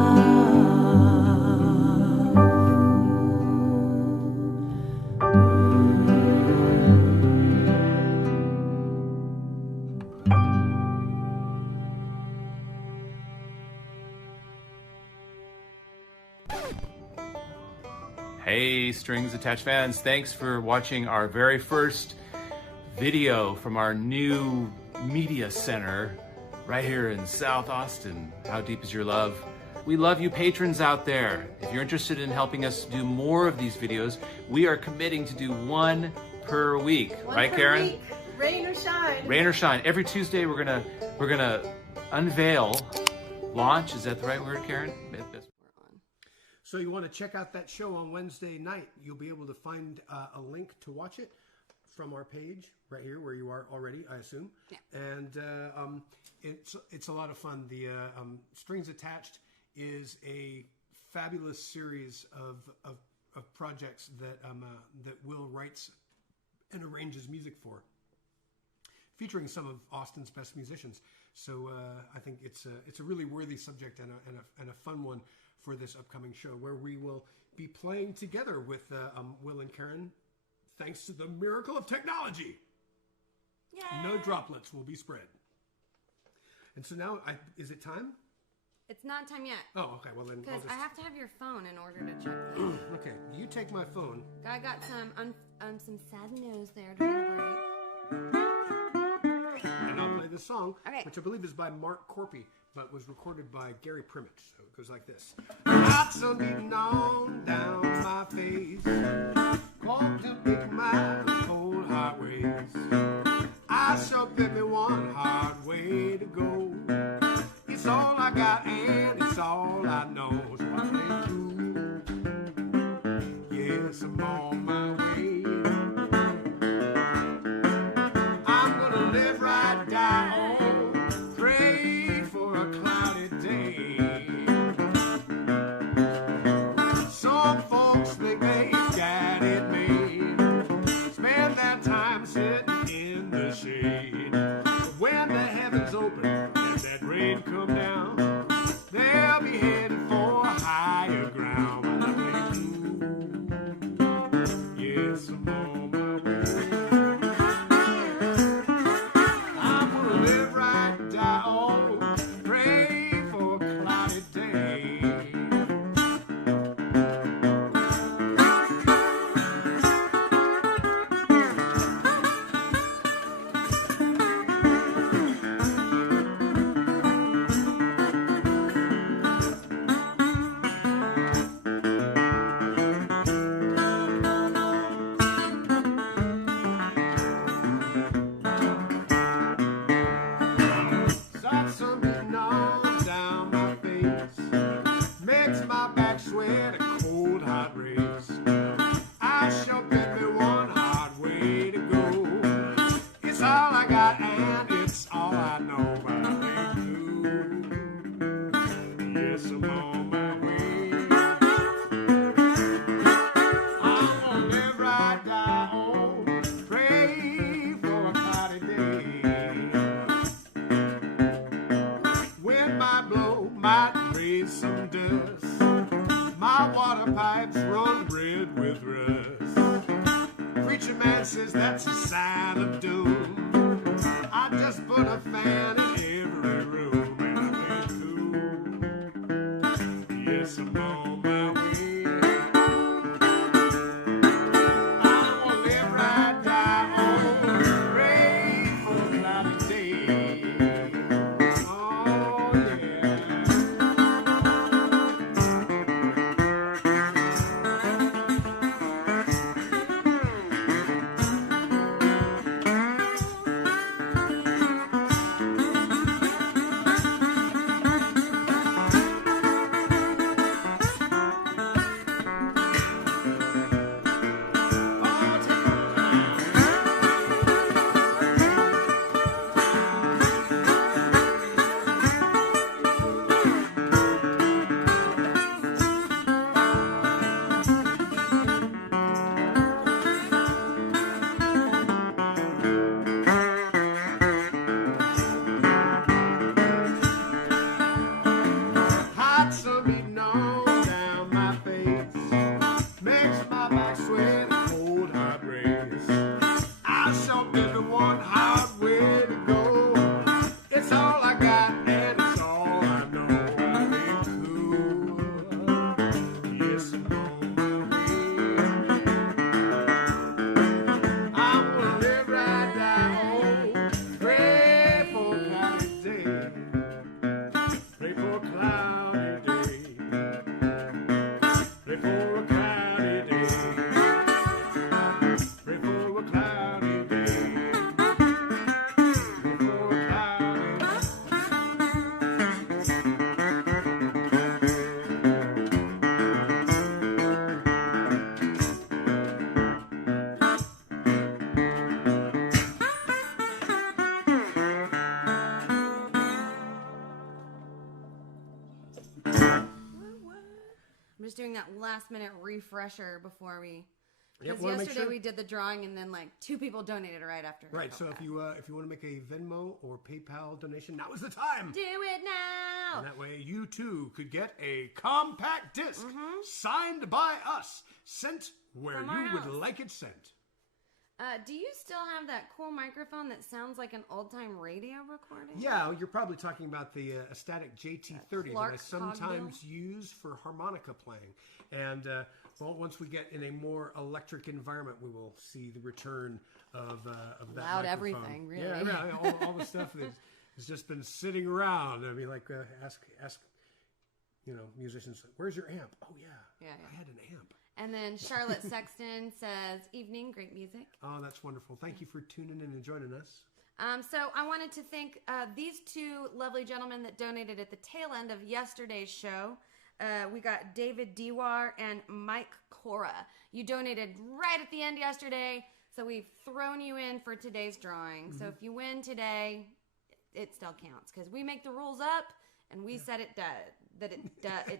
Hey, Strings Attached fans, thanks for watching our very first video from our new media center right here in South Austin. How deep is your love? We love you patrons out there. If you're interested in helping us do more of these videos, we are committing to do one per week. Right, Karen? Week, rain or shine. Rain or shine. Every Tuesday we're gonna unveil, launch, is that the right word, Karen? So you want to check out that show on Wednesday night. You'll be able to find a link to watch it from our page right here where you are already, I assume. Yeah. And it's a lot of fun. The Strings Attached is a fabulous series of projects that Will writes and arranges music for, featuring some of Austin's best musicians. So I think it's a really worthy subject and a fun one for this upcoming show, where we will be playing together with Will and Karen, thanks to the miracle of technology. Yay! No droplets will be spread. And so now, is it time? It's not time yet. Oh, okay. Well then, Because I have to have your phone in order to check this. Okay, you take my phone. I got some sad news there during the break. And I'll play this song, Okay. which I believe is by Mark Corpy, but was recorded by Gary Primmett. So it goes like this. Hot sun beating on down my face, caught to pick my cold highways. I shall pick me one hard way to go. It's all I got and it's all I know. So I play through. Yes, I'm on my way. I'm gonna live right down, pray for a cloudy day. Some folks think they've got it makes my back sweat a cold, hot race. I shall get me one hard way to go. It's all I got and it's all I know about it blue. Yes, I'm on my way. I'm gonna live right down, pray for a cloudy day. Wind might blow, might raise some dust. My water pipes run red with rust. Preacher man says that's a sign of doom. I just put a fan in every room and I ain't cool. Yes, I'm on my way. I'm gonna live right down, pray for a cloudy day. Oh yeah. Hot sun beating on down my face makes my back sweat a cold, hot race. I shall give it one hard way to go. It's all I got and it's all I know. I ain't cool. Yes, I'm on my way. I'm gonna live right down, pray for a cloudy day. Pray for a cloudy day. Pray for a cloudy day. Pray for a cloudy day. Pray for a cloudy day. I'm just doing that last minute refresher before we. Yep, Because wanna make yesterday sure- we did the drawing and then like 2 people donated right after. Right, so if you want to make a Venmo or PayPal donation, now is the time. do it now. And that way you too could get a compact disc signed by us, sent where From our you would house. like it sent. Do you still have that cool microphone that sounds like an old time radio recording? Yeah, you're probably talking about the Static JT30 that I Clark sometimes use for harmonica playing. And well, once we get in a more electric environment, we will see the return of that Loud microphone. everything, really. Yeah, all the stuff that has just been sitting around. I mean, like ask musicians, where's your amp? Oh yeah, Yeah. I had an amp. And then Charlotte Sexton says, evening, great music. Oh, that's wonderful. Thank you for tuning in and joining us. So I wanted to thank these 2 lovely gentlemen that donated at the tail end of yesterday's show. We got David Dewar and Mike Cora. You donated right at the end yesterday, so we've thrown you in for today's drawing. So if you win today, it still counts because we make the rules up and we said it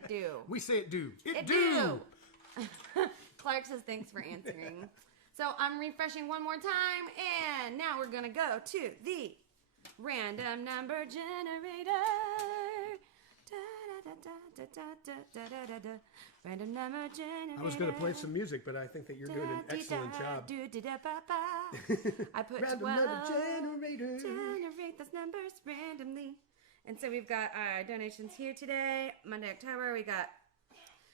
do. We say it do. It do. Clark says thanks for answering. So I'm refreshing one more time, and now we're gonna go to the random number generator. Random number generator. I was going to play some music, but I think that you're doing an excellent job. I put Random 12. number generator. Generate those numbers randomly. And so we've got donations here today. Monday, October, we got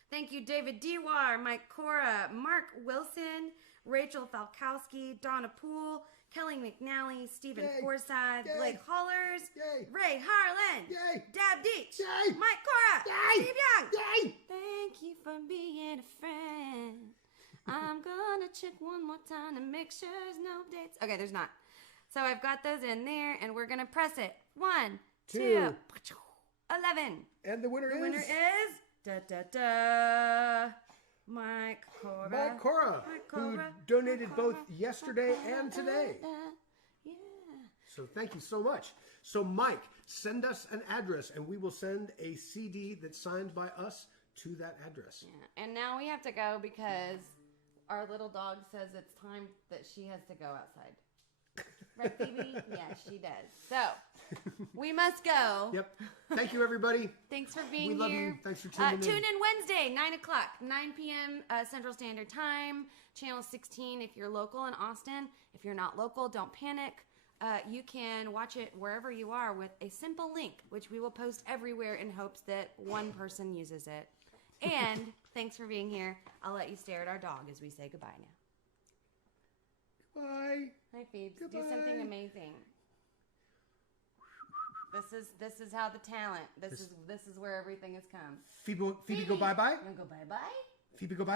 thank you, David Dewar, Mike Cora, Mark Wilson, Rachel Falkowski, Donna Poole, Kelly McNally, Stephen Yay. Forsyth, Yay. Blake Hollers, Yay. Ray Harlan, Yay. Dab Deach, Yay. Mike Cora, Yay. Steve Young. Yay. Thank you for being a friend. I'm gonna check one more time to make sure there's no dates. Okay, there's not. So I've got those in there, and we're gonna press it. 1, 2, 11. And the winner The is... winner is Da da da. Mike Cora. Mike Cora, who donated both yesterday and today. Yeah. So thank you so much. So Mike, send us an address and we will send a CD that's signed by us to that address. Yeah. And now we have to go because our little dog says it's time that she has to go outside. Right, Phoebe? Yes, she does. So, we must go. Yep. Thank you, everybody. Thanks for being We love here. you. Thanks for tuning in. Tune in Wednesday, 9 o'clock, 9 p.m. Central Standard Time, Channel 16 if you're local in Austin. If you're not local, don't panic. You can watch it wherever you are with a simple link, which we will post everywhere in hopes that one person uses it. And thanks for being here. I'll let you stare at our dog as we say goodbye now. Bye. Hi, Phoebes. Goodbye. Do something amazing. This is how the talent. This is where everything has come. Phoebe go bye bye. You wanna go bye bye? Phoebe go bye bye.